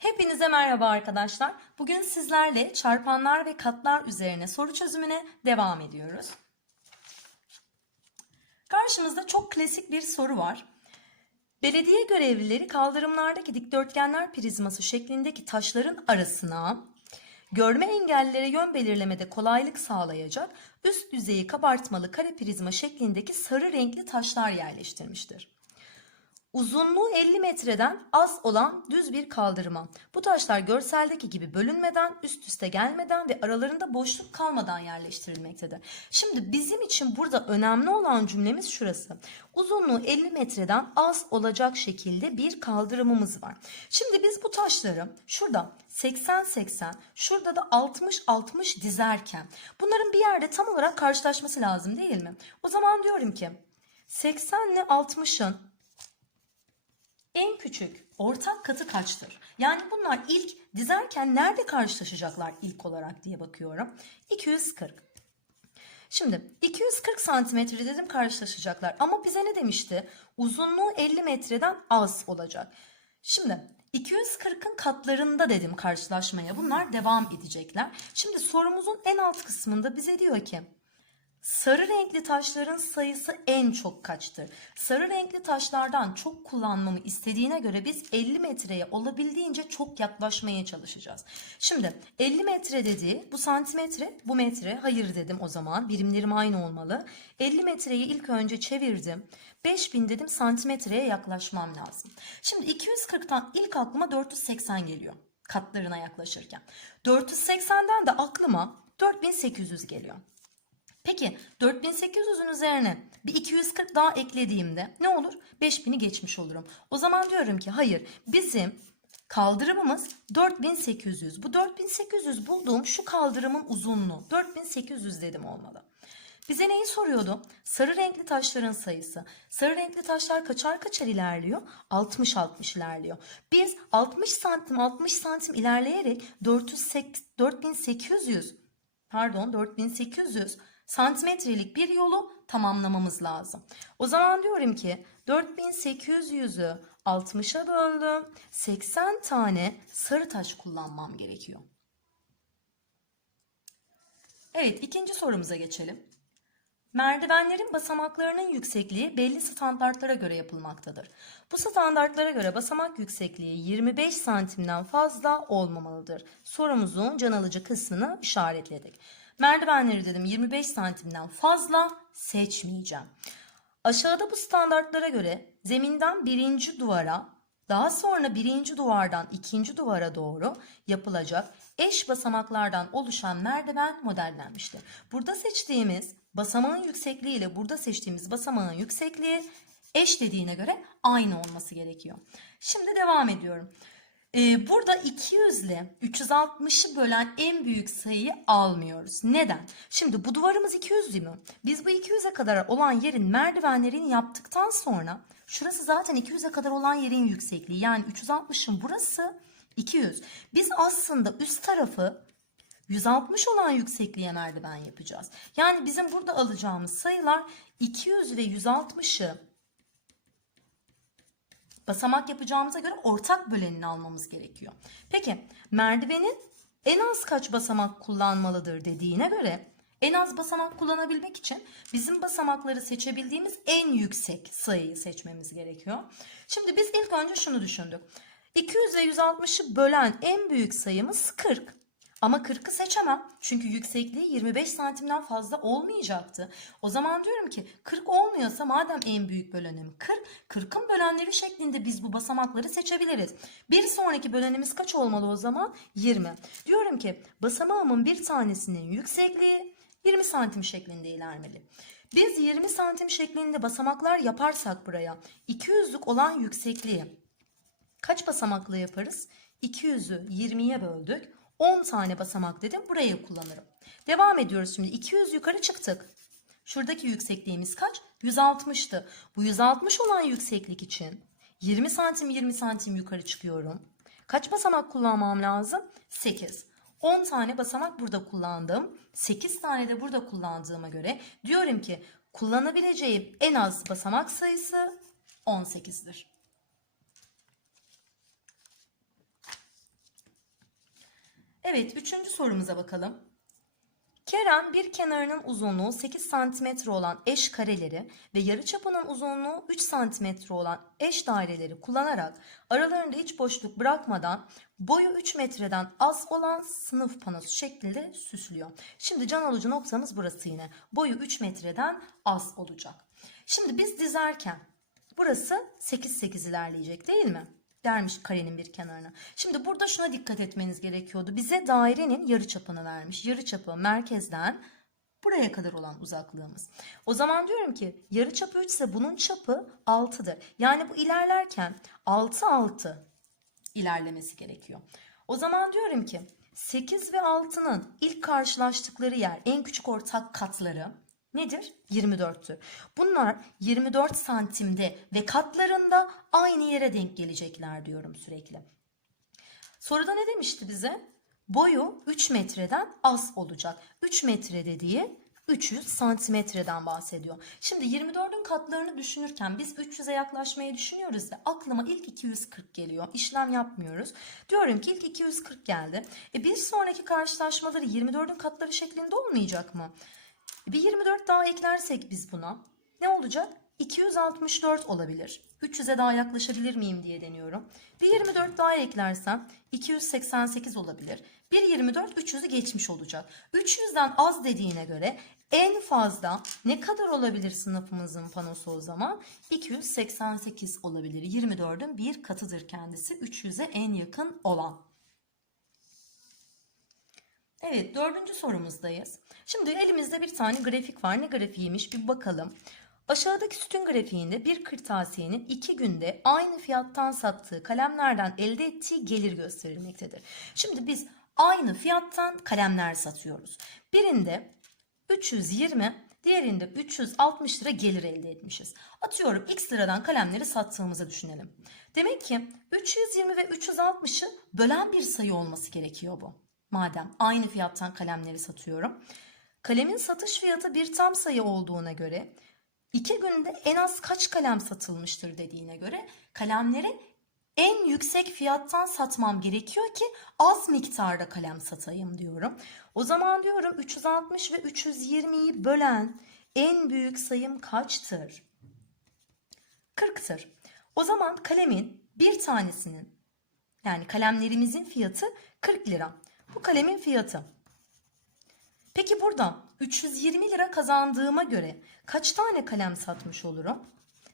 Hepinize merhaba arkadaşlar. Bugün sizlerle çarpanlar ve katlar üzerine soru çözümüne devam ediyoruz. Karşımızda çok klasik bir soru var. Belediye görevlileri kaldırımlardaki dikdörtgenler prizması şeklindeki taşların arasına görme engellilere yön belirlemede kolaylık sağlayacak üst yüzeyi kabartmalı kare prizma şeklindeki sarı renkli taşlar yerleştirmiştir. Uzunluğu 50 metreden az olan düz bir kaldırıma. Bu taşlar görseldeki gibi bölünmeden, üst üste gelmeden ve aralarında boşluk kalmadan yerleştirilmektedir. Şimdi bizim için burada önemli olan cümlemiz şurası. Uzunluğu 50 metreden az olacak şekilde bir kaldırımımız var. Şimdi biz bu taşları şurada 80-80, şurada da 60-60 dizerken bunların bir yerde tam olarak karşılaşması lazım değil mi? O zaman diyorum ki 80 ile 60'ın en küçük ortak katı kaçtır? Yani bunlar ilk dizerken nerede karşılaşacaklar ilk olarak diye bakıyorum. 240. Şimdi 240 santimetre dedim karşılaşacaklar ama bize ne demişti? Uzunluğu 50 metreden az olacak. Şimdi 240'ın katlarında dedim karşılaşmaya bunlar devam edecekler. Şimdi sorumuzun en alt kısmında bize diyor ki Sarı renkli taşların sayısı en çok kaçtır? Sarı renkli taşlardan çok kullanmamı istediğine göre biz 50 metreye olabildiğince çok yaklaşmaya çalışacağız. Şimdi 50 metre dediği bu santimetre bu metre hayır dedim o zaman birimlerim aynı olmalı. 50 metreyi ilk önce çevirdim. 5000 dedim santimetreye yaklaşmam lazım. Şimdi 240'tan ilk aklıma 480 geliyor katlarına yaklaşırken. 480'den de aklıma 4800 geliyor. Peki 4800'ün üzerine bir 240 daha eklediğimde ne olur? 5000'i geçmiş olurum. O zaman diyorum ki hayır bizim kaldırımımız 4800. Bu 4800 bulduğum şu kaldırımın uzunluğu 4800 dedim olmalı. Bize neyi soruyordu? Sarı renkli taşların sayısı. Sarı renkli taşlar kaçar kaçar ilerliyor? 60-60 ilerliyor. Biz 60 santim 60 santim ilerleyerek 408 4800 pardon 4800 santimetrelik bir yolu tamamlamamız lazım. O zaman diyorum ki 4800'ü 60'a böldüm. 80 tane sarı taş kullanmam gerekiyor. Evet ikinci sorumuza geçelim. Merdivenlerin basamaklarının yüksekliği belli standartlara göre yapılmaktadır. Bu standartlara göre basamak yüksekliği 25 santimden fazla olmamalıdır. Sorumuzun can alıcı kısmını işaretledik. Merdivenleri dedim 25 santimden fazla seçmeyeceğim. Aşağıda bu standartlara göre zeminden birinci duvara daha sonra birinci duvardan ikinci duvara doğru yapılacak eş basamaklardan oluşan merdiven modellenmiştir. Burada seçtiğimiz basamağın yüksekliği ile burada seçtiğimiz basamağın yüksekliği eş dediğine göre aynı olması gerekiyor. Şimdi devam ediyorum. Ee, burada 200 ile 360'ı bölen en büyük sayıyı almıyoruz. Neden? Şimdi bu duvarımız 200 değil mi? Biz bu 200'e kadar olan yerin merdivenlerini yaptıktan sonra şurası zaten 200'e kadar olan yerin yüksekliği. Yani 360'ın burası 200. Biz aslında üst tarafı 160 olan yüksekliğe merdiven yapacağız. Yani bizim burada alacağımız sayılar 200 ve 160'ı basamak yapacağımıza göre ortak bölenini almamız gerekiyor. Peki merdivenin en az kaç basamak kullanmalıdır dediğine göre en az basamak kullanabilmek için bizim basamakları seçebildiğimiz en yüksek sayıyı seçmemiz gerekiyor. Şimdi biz ilk önce şunu düşündük. 200 ve 160'ı bölen en büyük sayımız 40. Ama 40'ı seçemem. Çünkü yüksekliği 25 santimden fazla olmayacaktı. O zaman diyorum ki 40 olmuyorsa madem en büyük bölenim 40, 40'ın bölenleri şeklinde biz bu basamakları seçebiliriz. Bir sonraki bölenimiz kaç olmalı o zaman? 20. Diyorum ki basamağımın bir tanesinin yüksekliği 20 santim şeklinde ilermeli. Biz 20 santim şeklinde basamaklar yaparsak buraya 200'lük olan yüksekliği kaç basamaklı yaparız? 200'ü 20'ye böldük. 10 tane basamak dedim. Burayı kullanırım. Devam ediyoruz şimdi. 200 yukarı çıktık. Şuradaki yüksekliğimiz kaç? 160'tı. Bu 160 olan yükseklik için 20 santim 20 santim yukarı çıkıyorum. Kaç basamak kullanmam lazım? 8. 10 tane basamak burada kullandım. 8 tane de burada kullandığıma göre diyorum ki kullanabileceğim en az basamak sayısı 18'dir. Evet, üçüncü sorumuza bakalım. Kerem bir kenarının uzunluğu 8 cm olan eş kareleri ve yarıçapının uzunluğu 3 cm olan eş daireleri kullanarak aralarında hiç boşluk bırakmadan boyu 3 metreden az olan sınıf panosu şeklinde süslüyor. Şimdi can alıcı noktamız burası yine. Boyu 3 metreden az olacak. Şimdi biz dizerken burası 8 8 ilerleyecek değil mi? Dermiş karenin bir kenarına. Şimdi burada şuna dikkat etmeniz gerekiyordu. Bize dairenin yarıçapını vermiş. Yarıçapı merkezden buraya kadar olan uzaklığımız. O zaman diyorum ki yarıçapı 3 ise bunun çapı 6'dır. Yani bu ilerlerken 6 6 ilerlemesi gerekiyor. O zaman diyorum ki 8 ve 6'nın ilk karşılaştıkları yer en küçük ortak katları nedir? 24'tür. Bunlar 24 santimde ve katlarında aynı yere denk gelecekler diyorum sürekli. Soruda ne demişti bize? Boyu 3 metreden az olacak. 3 metre dediği 300 santimetreden bahsediyor. Şimdi 24'ün katlarını düşünürken biz 300'e yaklaşmayı düşünüyoruz ya aklıma ilk 240 geliyor. İşlem yapmıyoruz. Diyorum ki ilk 240 geldi. E bir sonraki karşılaşmaları 24'ün katları şeklinde olmayacak mı? Bir 24 daha eklersek biz buna ne olacak? 264 olabilir. 300'e daha yaklaşabilir miyim diye deniyorum. Bir 24 daha eklersem 288 olabilir. Bir 24 300'ü geçmiş olacak. 300'den az dediğine göre en fazla ne kadar olabilir sınıfımızın panosu o zaman? 288 olabilir. 24'ün bir katıdır kendisi. 300'e en yakın olan. Evet dördüncü sorumuzdayız. Şimdi elimizde bir tane grafik var. Ne grafiğiymiş bir bakalım. Aşağıdaki sütun grafiğinde bir kırtasiyenin iki günde aynı fiyattan sattığı kalemlerden elde ettiği gelir gösterilmektedir. Şimdi biz aynı fiyattan kalemler satıyoruz. Birinde 320, diğerinde 360 lira gelir elde etmişiz. Atıyorum x liradan kalemleri sattığımızı düşünelim. Demek ki 320 ve 360'ı bölen bir sayı olması gerekiyor bu. Madem aynı fiyattan kalemleri satıyorum. Kalemin satış fiyatı bir tam sayı olduğuna göre iki günde en az kaç kalem satılmıştır dediğine göre kalemleri en yüksek fiyattan satmam gerekiyor ki az miktarda kalem satayım diyorum. O zaman diyorum 360 ve 320'yi bölen en büyük sayım kaçtır? 40'tır. O zaman kalemin bir tanesinin yani kalemlerimizin fiyatı 40 lira. Bu kalemin fiyatı. Peki burada 320 lira kazandığıma göre kaç tane kalem satmış olurum?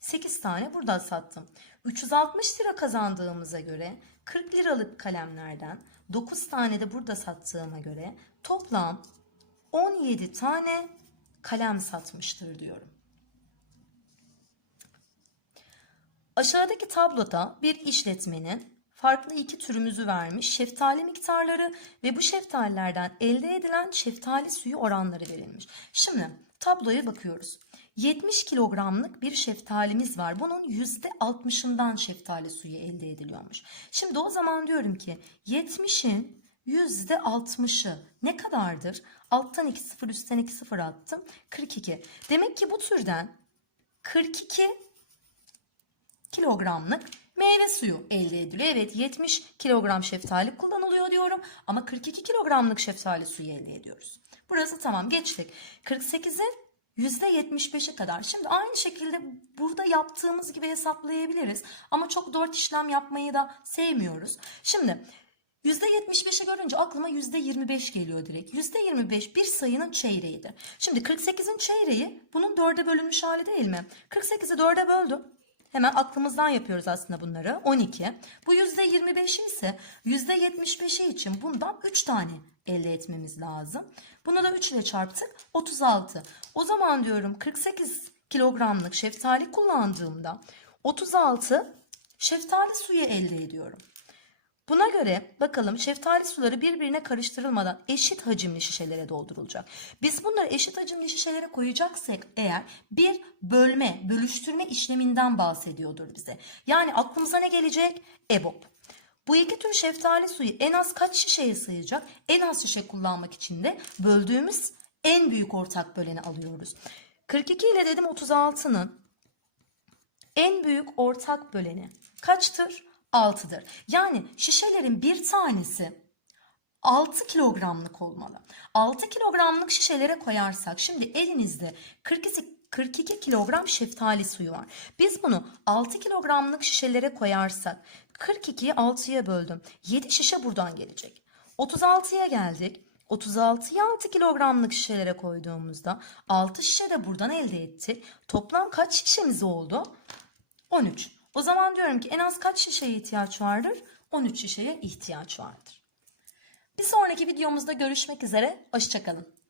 8 tane burada sattım. 360 lira kazandığımıza göre 40 liralık kalemlerden 9 tane de burada sattığıma göre toplam 17 tane kalem satmıştır diyorum. Aşağıdaki tabloda bir işletmenin farklı iki türümüzü vermiş şeftali miktarları ve bu şeftalilerden elde edilen şeftali suyu oranları verilmiş. Şimdi tabloya bakıyoruz. 70 kilogramlık bir şeftalimiz var. Bunun %60'ından şeftali suyu elde ediliyormuş. Şimdi o zaman diyorum ki 70'in %60'ı ne kadardır? Alttan 2 sıfır üstten 2 sıfır attım. 42. Demek ki bu türden 42 kilogramlık meyve suyu elde ediliyor. Evet 70 kilogram şeftali kullanılıyor diyorum ama 42 kilogramlık şeftali suyu elde ediyoruz. Burası tamam geçtik. 48'in %75'e kadar. Şimdi aynı şekilde burada yaptığımız gibi hesaplayabiliriz. Ama çok dört işlem yapmayı da sevmiyoruz. Şimdi %75'i görünce aklıma %25 geliyor direkt. %25 bir sayının çeyreğidir. Şimdi 48'in çeyreği bunun dörde bölünmüş hali değil mi? 48'i dörde böldüm. Hemen aklımızdan yapıyoruz aslında bunları. 12. Bu %25'i ise %75'i için bundan 3 tane elde etmemiz lazım. Bunu da 3 ile çarptık. 36. O zaman diyorum 48 kilogramlık şeftali kullandığımda 36 şeftali suyu elde ediyorum. Buna göre bakalım şeftali suları birbirine karıştırılmadan eşit hacimli şişelere doldurulacak. Biz bunları eşit hacimli şişelere koyacaksak eğer bir bölme, bölüştürme işleminden bahsediyordur bize. Yani aklımıza ne gelecek? EBOB. Bu iki tür şeftali suyu en az kaç şişeye sığacak? En az şişe kullanmak için de böldüğümüz en büyük ortak böleni alıyoruz. 42 ile dedim 36'nın en büyük ortak böleni kaçtır? 6'dır. Yani şişelerin bir tanesi 6 kilogramlık olmalı. 6 kilogramlık şişelere koyarsak şimdi elinizde 42, 42 kilogram şeftali suyu var. Biz bunu 6 kilogramlık şişelere koyarsak 42'yi 6'ya böldüm. 7 şişe buradan gelecek. 36'ya geldik. 36'yı 6 kilogramlık şişelere koyduğumuzda 6 şişe de buradan elde ettik. Toplam kaç şişemiz oldu? 13. O zaman diyorum ki en az kaç şişeye ihtiyaç vardır? 13 şişeye ihtiyaç vardır. Bir sonraki videomuzda görüşmek üzere. Hoşçakalın.